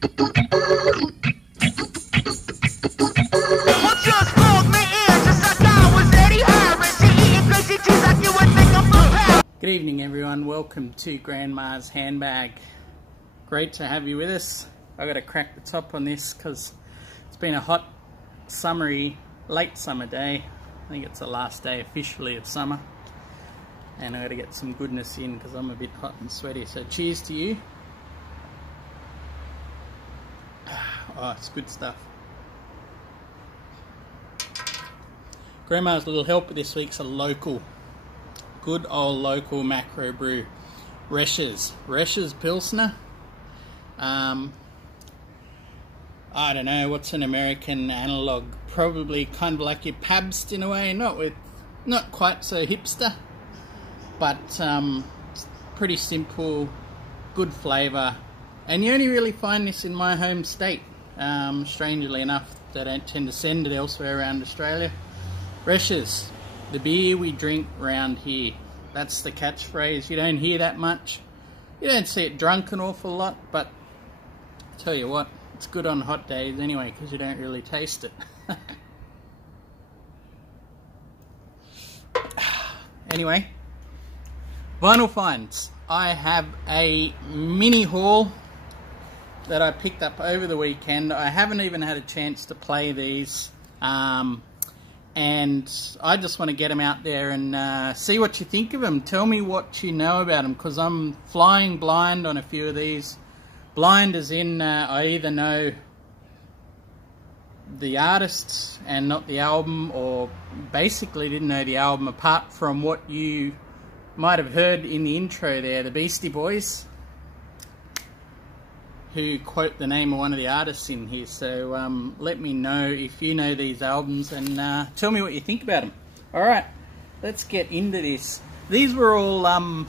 Good evening everyone, welcome to Grandma's Handbag. Great to have you with us. I got to crack the top on this because it's been a hot, summery, late summer day. I think it's the last day officially of summer. And I got to get some goodness in because I'm a bit hot and sweaty. So cheers to you. Oh, it's good stuff. Grandma's little helper this week's a local. Good old local macro brew. Roaches Pilsner. I don't know, what's an American analogue? Probably kind of like your Pabst in a way, not quite so hipster, but pretty simple, good flavour. And you only really find this in my home state. Strangely enough, they don't tend to send it elsewhere around Australia. Roaches, the beer we drink round here. That's the catchphrase. You don't hear that much. You don't see it drunk an awful lot, but I tell you what, it's good on hot days anyway because you don't really taste it. Anyway, vinyl finds. I have a mini haul that I picked up over the weekend. I haven't even had a chance to play these. And I just want to get them out there and see what you think of them. Tell me what you know about them, because I'm flying blind on a few of these. Blind as in I either know the artists and not the album, or basically didn't know the album apart from what you might have heard in the intro there, the Beastie Boys, who quote the name of one of the artists in here. So let me know if you know these albums and tell me what you think about them. Alright, let's get into this. These were all,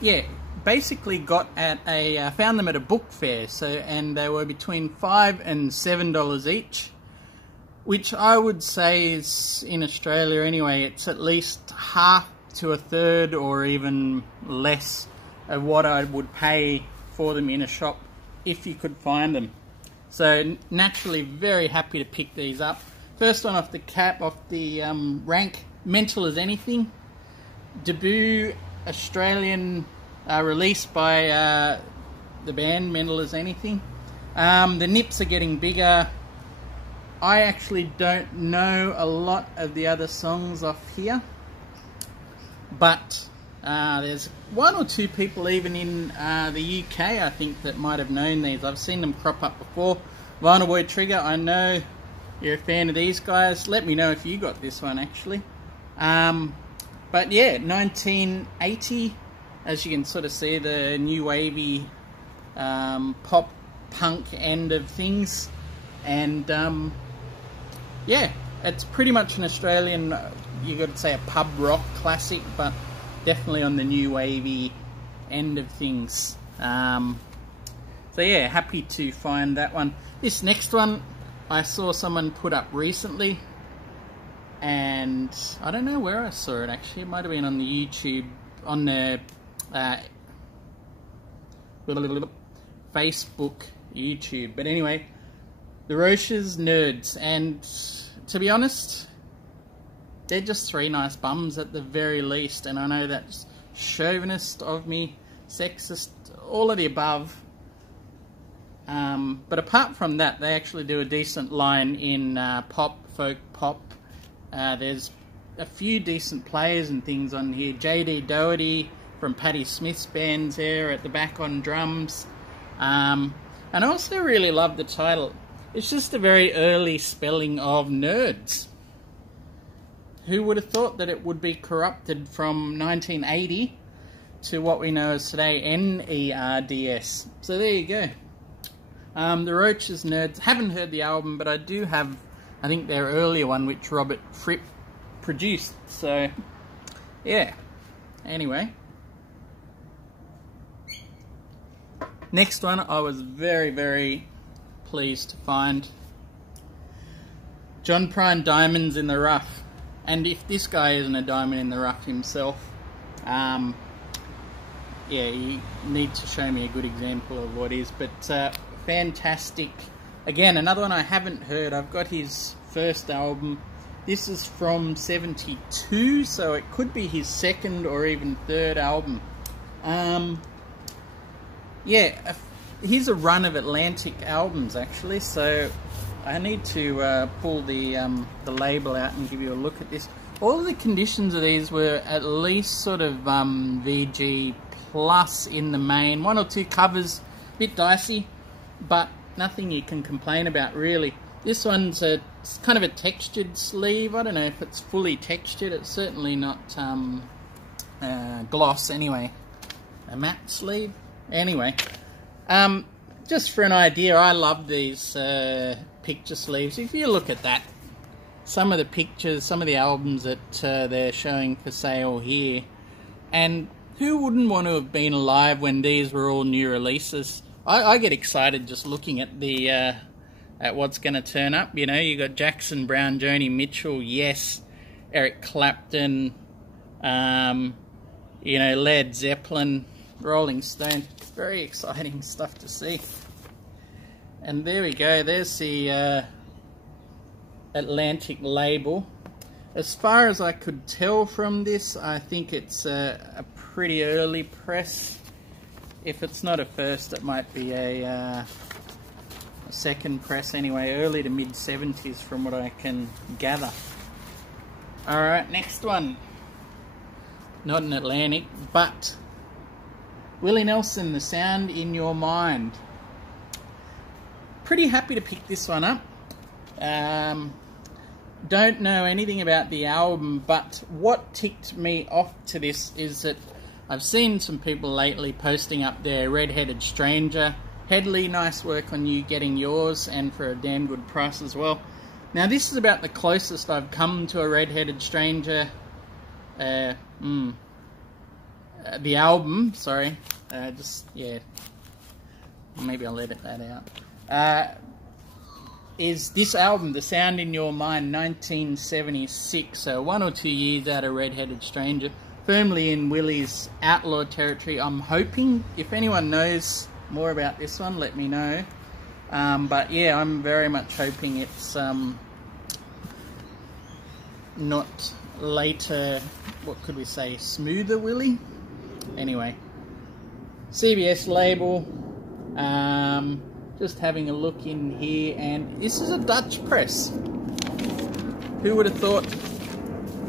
yeah, basically got at a, found them at a book fair, so, and they were between $5 and $7 each, which I would say is, in Australia anyway, it's at least half to a third or even less of what I would pay for them in a shop if you could find them. So naturally very happy to pick these up. First one off the cap, off the rank, Mental as Anything. Daboo Australian, released by the band Mental as Anything. The nips are getting bigger. I actually don't know a lot of the other songs off here, but there's one or two people even in the UK, I think, that might have known these. I've seen them crop up before. Vinyl Boy Trigger, I know you're a fan of these guys. Let me know if you got this one, actually. But yeah, 1980, as you can sort of see, the new wavy pop punk end of things. And yeah, it's pretty much an Australian, you got to say a pub rock classic, but definitely on the new wavy end of things. So yeah, happy to find that one. This next one I saw someone put up recently, and I don't know where I saw it actually. It might have been on the YouTube, on the Facebook, YouTube. But anyway, the Roaches Nerds, and to be honest, they're just three nice bums at the very least, and I know that's chauvinist of me, sexist, all of the above. But apart from that, they actually do a decent line in pop, folk pop. There's a few decent players and things on here. J.D. Doherty from Patti Smith's bands there at the back on drums. And I also really love the title. It's just a very early spelling of nerds. Who would have thought that it would be corrupted from 1980 to what we know as today, N-E-R-D-S. So there you go. The Roaches Nerds. Haven't heard the album, but I do have, I think, their earlier one, which Robert Fripp produced. So, yeah. Anyway. Next one I was very, very pleased to find. John Prine, Diamonds in the Rough. And if this guy isn't a diamond in the rough himself, yeah, you need to show me a good example of what is. But fantastic. Again, another one I haven't heard. I've got his first album. This is from 72, so it could be his second or even third album. Yeah, here's a run of Atlantic albums, actually, so I need to pull the label out and give you a look at this. All of the conditions of these were at least sort of VG plus in the main. One or two covers, a bit dicey, but nothing you can complain about, really. This one's it's kind of a textured sleeve. I don't know if it's fully textured. It's certainly not gloss, anyway. A matte sleeve. Anyway, just for an idea, I love these picture sleeves. If you look at that, some of the pictures, some of the albums that they're showing for sale here, and who wouldn't want to have been alive when these were all new releases? I get excited just looking at the at what's going to turn up. You know, you got Jackson Browne, Joni Mitchell, Yes, Eric Clapton, you know, Led Zeppelin, Rolling Stone. Very exciting stuff to see. And there we go. There's the Atlantic label. As far as I could tell from this, I think it's a pretty early press. If it's not a first, it might be a second press anyway, early to mid 70s from what I can gather. Alright, next one. Not an Atlantic, but Willie Nelson, The Sound in Your Mind. Pretty happy to pick this one up. Don't know anything about the album, but what ticked me off to this is that I've seen some people lately posting up their Red-Headed Stranger. Headley, nice work on you getting yours, and for a damn good price as well. Now this is about the closest I've come to a Red-Headed Stranger. The album, sorry. Yeah. Maybe I'll edit that out. Is this album, The Sound in Your Mind, 1976. So 1 or 2 years out of Red-Headed Stranger. Firmly in Willie's outlaw territory, I'm hoping. If anyone knows more about this one, let me know. But yeah, I'm very much hoping it's not later, what could we say, smoother Willie? Anyway, CBS label. Just having a look in here, and this is a Dutch press. Who would have thought?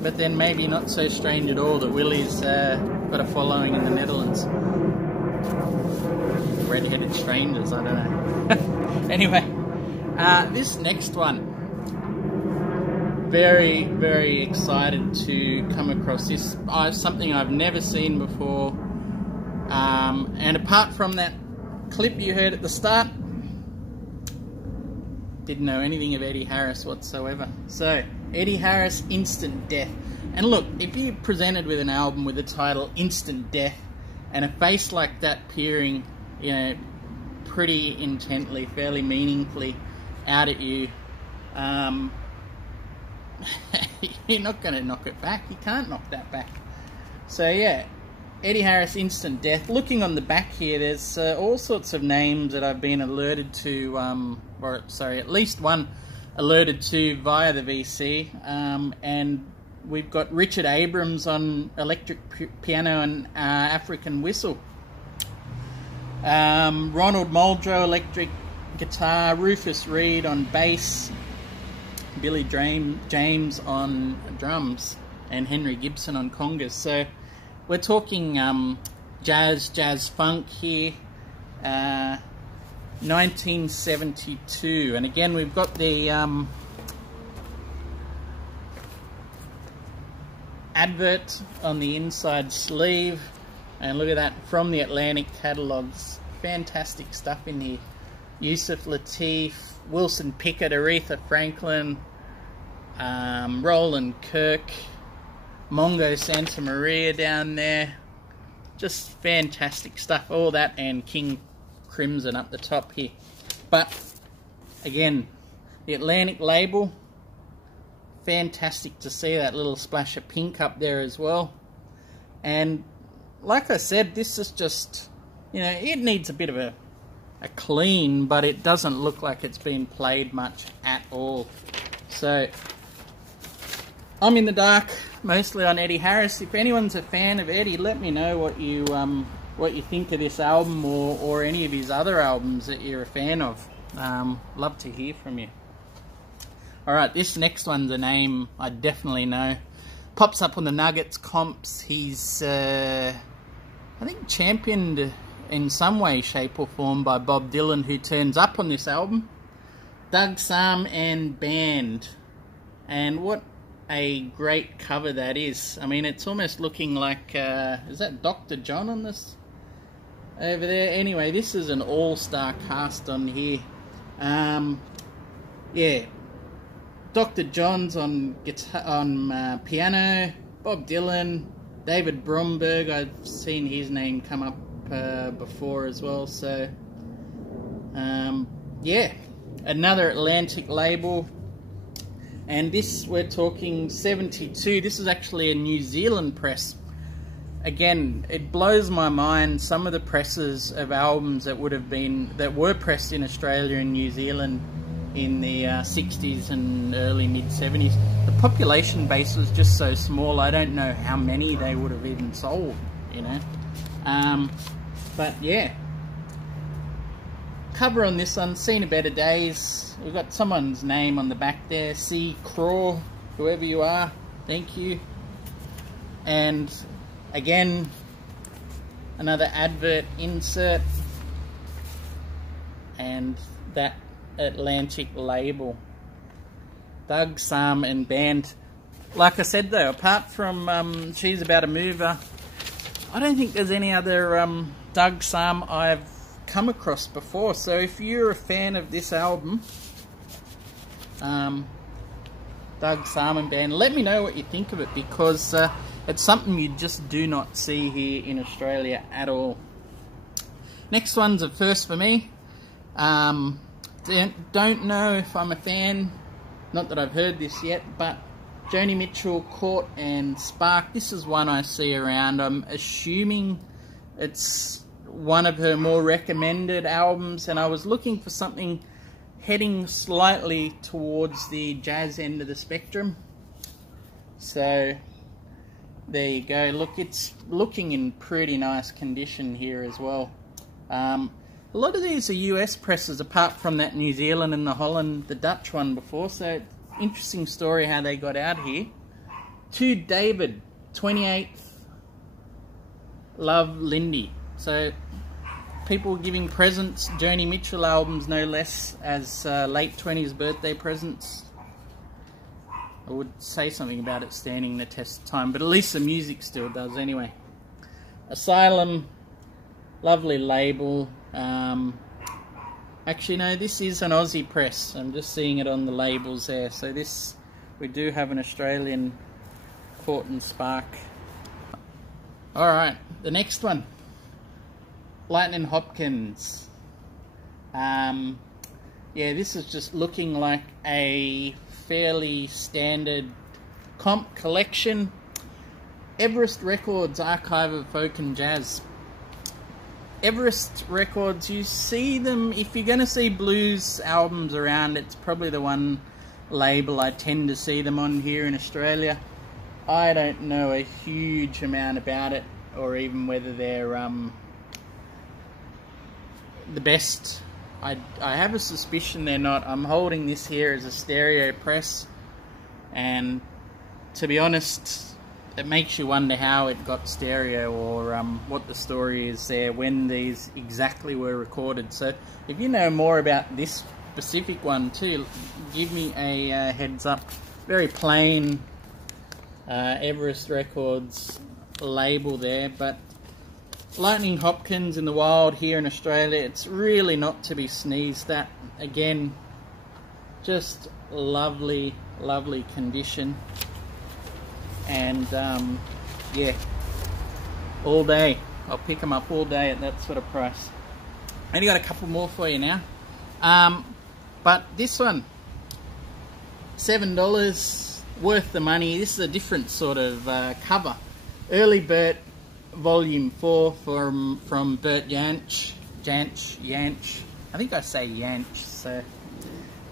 But then maybe not so strange at all that Willie's got a following in the Netherlands. Red-Headed Strangers, I don't know. Anyway, this next one. Very, very excited to come across this. Something I've never seen before. And apart from that clip you heard at the start, didn't know anything of Eddie Harris whatsoever. So, Eddie Harris, Instant Death. And look, if you're presented with an album with the title Instant Death and a face like that peering, you know, pretty intently, fairly meaningfully out at you, you're not going to knock it back. You can't knock that back. So yeah, Eddie Harris, Instant Death. Looking on the back here, there's all sorts of names that I've been alerted to, or sorry, at least one alerted to via the VC, and we've got Richard Abrams on electric piano and African whistle, Ronald Muldrow electric guitar, Rufus Reid on bass, Billy James on drums, and Henry Gibson on congas. So we're talking jazz funk here, 1972, and again we've got the advert on the inside sleeve, and look at that, from the Atlantic catalogues. Fantastic stuff in here. Yusuf Lateef, Wilson Pickett, Aretha Franklin, Roland Kirk, Mongo Santa Maria down there. Just fantastic stuff. All that and King Crimson up the top here. But again, the Atlantic label, fantastic to see that little splash of pink up there as well. And like I said, this is just, you know, it needs a bit of a a clean, but it doesn't look like it's been played much at all. So I'm in the dark mostly on Eddie Harris. If anyone's a fan of Eddie, let me know what you think of this album, or any of his other albums that you're a fan of. Love to hear from you. Alright, this next one's a name I definitely know. Pops up on the Nuggets comps. He's I think championed in some way, shape or form by Bob Dylan, who turns up on this album. Doug Sam and Band. And what a great cover that is. I mean, it's almost looking like, is that Dr. John on this? Over there. Anyway, this is an all-star cast on here. Yeah. Dr. John's on guitar, on piano. Bob Dylan. David Bromberg, I've seen his name come up before as well. So, yeah. Another Atlantic label. And this, we're talking 72. This is actually a New Zealand press. Again, it blows my mind, some of the presses of albums that were pressed in Australia and New Zealand in the 60s and early mid-70s. The population base was just so small, I don't know how many they would have even sold, you know. But yeah. Cover on this one, Seen a Better Days. We've got someone's name on the back there, C. Craw, whoever you are, thank you. And again, another advert insert, and that Atlantic label. Doug, Sam and Band. Like I said though, apart from She's About a Mover, I don't think there's any other Doug, Sam I've come across before. So if you're a fan of this album, Doug, Sam and Band, let me know what you think of it, because it's something you just do not see here in Australia at all. Next one's a first for me. Don't know if I'm a fan, not that I've heard this yet, but Joni Mitchell, Court and Spark. This is one I see around. I'm assuming it's one of her more recommended albums, and I was looking for something heading slightly towards the jazz end of the spectrum. So there you go. Look, it's looking in pretty nice condition here as well. A lot of these are US presses, apart from that New Zealand and the Dutch one before. So interesting story how they got out here. To David, 28th, Love, Lindy. So people giving presents, Joni Mitchell albums no less, as late 20s birthday presents. I would say something about it standing the test of time, but at least the music still does anyway. Asylum, lovely label. Actually no, this is an Aussie press. I'm just seeing it on the labels there. So this, we do have an Australian Court and Spark. Alright, the next one. Lightning Hopkins. Yeah, this is just looking like a fairly standard comp collection. Everest Records Archive of Folk and Jazz. Everest Records, you see them, if you're going to see blues albums around, it's probably the one label I tend to see them on here in Australia. I don't know a huge amount about it, or even whether they're the best. I have a suspicion they're not. I'm holding this here as a stereo press, and to be honest, it makes you wonder how it got stereo, or what the story is there, when these exactly were recorded. So if you know more about this specific one too, give me a heads up. Very plain Everest Records label there, but Lightning Hopkins in the wild here in Australia, it's really not to be sneezed at. Again, just lovely, lovely condition. And yeah, all day. I'll pick them up all day at that sort of price. Only got a couple more for you now. But this one, $7, worth the money. This is a different sort of cover. Early Bert, Volume 4 from Bert Jansch. I think I say Yanch, so.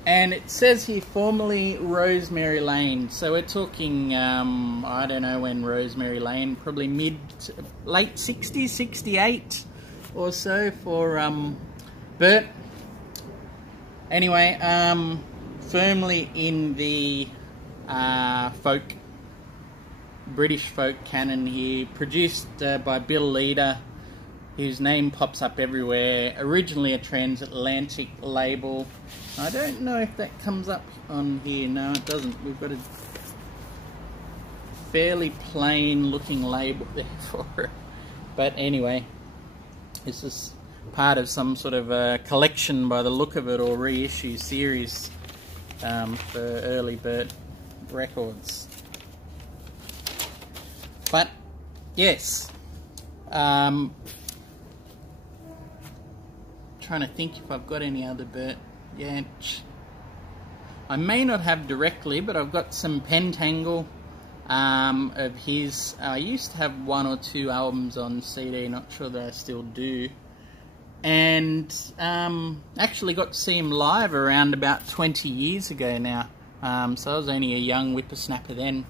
And it says here formerly Rosemary Lane, so we're talking, I don't know when Rosemary Lane, probably late 60s, 68 or so for Bert. Anyway, firmly in the British folk canon here, produced by Bill Leader, whose name pops up everywhere. Originally a transatlantic label. I don't know if that comes up on here. No, it doesn't. We've got a fairly plain looking label there for it. But anyway, this is part of some sort of a collection by the look of it, or reissue series for early Bert records. But yes, trying to think if I've got any other Bert Yanch. I may not have directly, but I've got some pentangle of his. I used to have 1 or 2 albums on CD, not sure that I still do. And actually got to see him live around about 20 years ago now. So I was only a young whippersnapper then,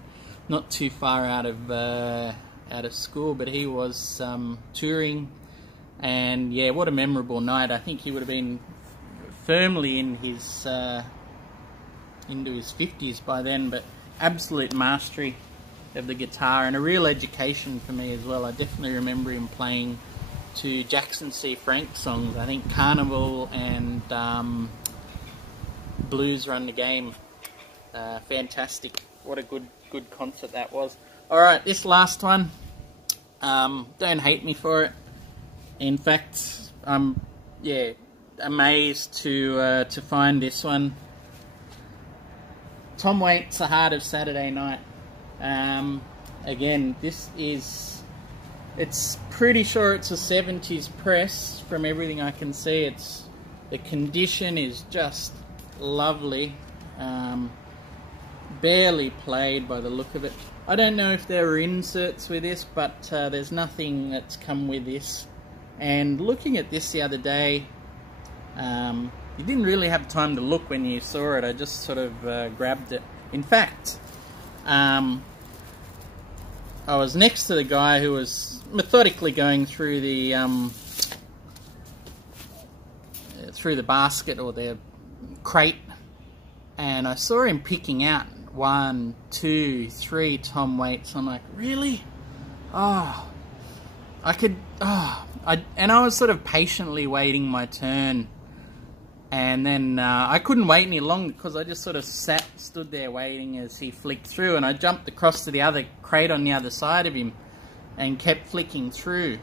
not too far out of school, but he was touring. And yeah, what a memorable night. I think he would have been firmly in his into his 50s by then, but absolute mastery of the guitar and a real education for me as well. I definitely remember him playing to Jackson C. Frank songs. I think Carnival and Blues Run the Game. Fantastic. What a good concert that was. Alright, this last one, don't hate me for it. In fact, I'm amazed to find this one. Tom Waits, The Heart of Saturday Night. Again, this is, it's pretty sure it's a 70s press from everything I can see. The condition is just lovely. Barely played by the look of it. I don't know if there were inserts with this, but there's nothing that's come with this. And looking at this the other day, you didn't really have time to look when you saw it. I just sort of grabbed it. In fact, I was next to the guy who was methodically going through the basket or the crate, and I saw him picking out 1, 2, 3 Tom Waits. I'm like, really? Oh, and I was sort of patiently waiting my turn, and then I couldn't wait any longer because I just sort of stood there waiting as he flicked through, and I jumped across to the other crate on the other side of him and kept flicking through,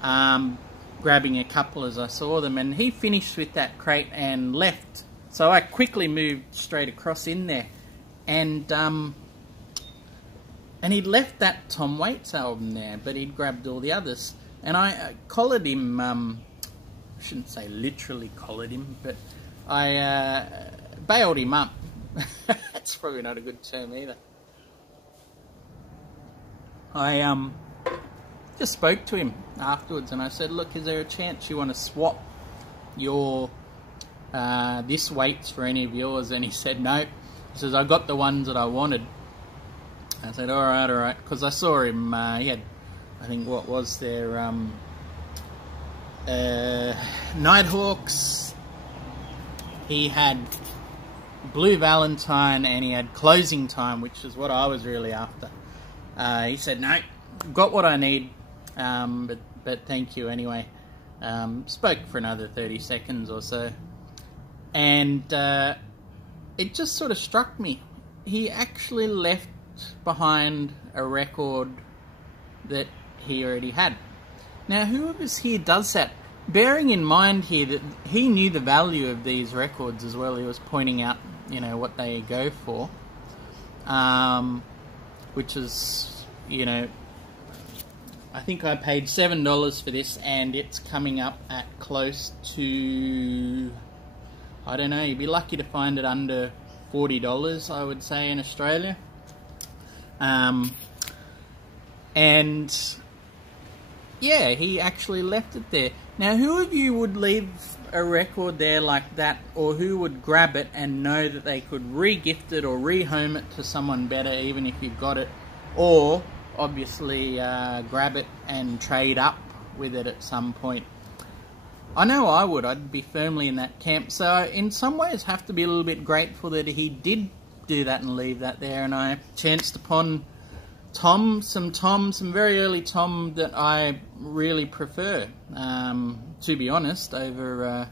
grabbing a couple as I saw them, and he finished with that crate and left. So I quickly moved straight across in there, and he'd left that Tom Waits album there, but he'd grabbed all the others. And I collared him, I shouldn't say literally collared him, but I bailed him up. That's probably not a good term either. I just spoke to him afterwards and I said, look, is there a chance you want to swap your this Waits for any of yours? And he said no. He says, I got the ones that I wanted. I said, alright, because I saw him, he had, I think, what was there, Nighthawks, he had Blue Valentine, and he had Closing Time, which is what I was really after. He said, no, got what I need, but thank you anyway. Spoke for another 30 seconds or so, and it just sort of struck me. He actually left behind a record that he already had. Now, who of us here does that? Bearing in mind here that he knew the value of these records as well. He was pointing out, you know, what they go for, which is, you know, I think I paid $7 for this, and it's coming up at close to, I don't know, you'd be lucky to find it under $40, I would say, in Australia. And yeah, he actually left it there. Now, who of you would leave a record there like that, or who would grab it and know that they could re-gift it or rehome it to someone better, even if you've got it, or obviously grab it and trade up with it at some point? I know I would. I'd be firmly in that camp. So in some ways have to be a little bit grateful that he did do that and leave that there, and I chanced upon some very early Tom that I really prefer, to be honest, over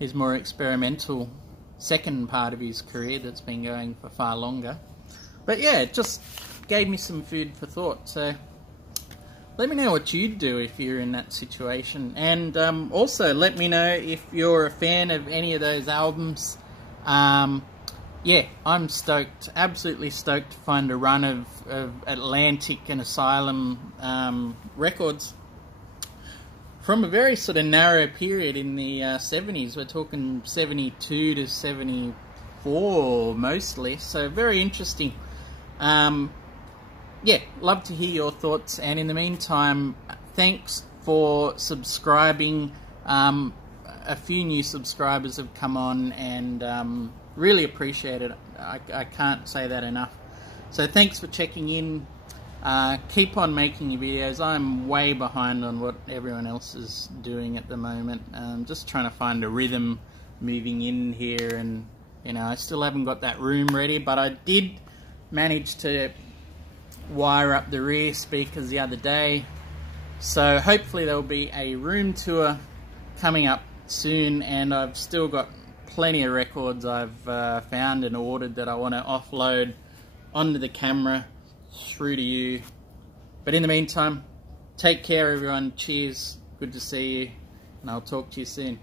his more experimental second part of his career that's been going for far longer. But yeah, it just gave me some food for thought. So let me know what you'd do if you're in that situation, and also let me know if you're a fan of any of those albums. Yeah, I'm stoked, absolutely stoked to find a run of Atlantic and Asylum records from a very sort of narrow period in the 70s. We're talking 72 to 74 mostly, so very interesting. Yeah, love to hear your thoughts, and in the meantime, thanks for subscribing. A few new subscribers have come on, and really appreciate it. I can't say that enough. So thanks for checking in. Keep on making your videos. I'm way behind on what everyone else is doing at the moment. Just trying to find a rhythm moving in here, and you know, I still haven't got that room ready, but I did manage to wire up the rear speakers the other day. So hopefully there'll be a room tour coming up soon, and I've still got plenty of records I've found and ordered that I want to offload onto the camera through to you. But in the meantime, take care everyone. Cheers, good to see you, and I'll talk to you soon.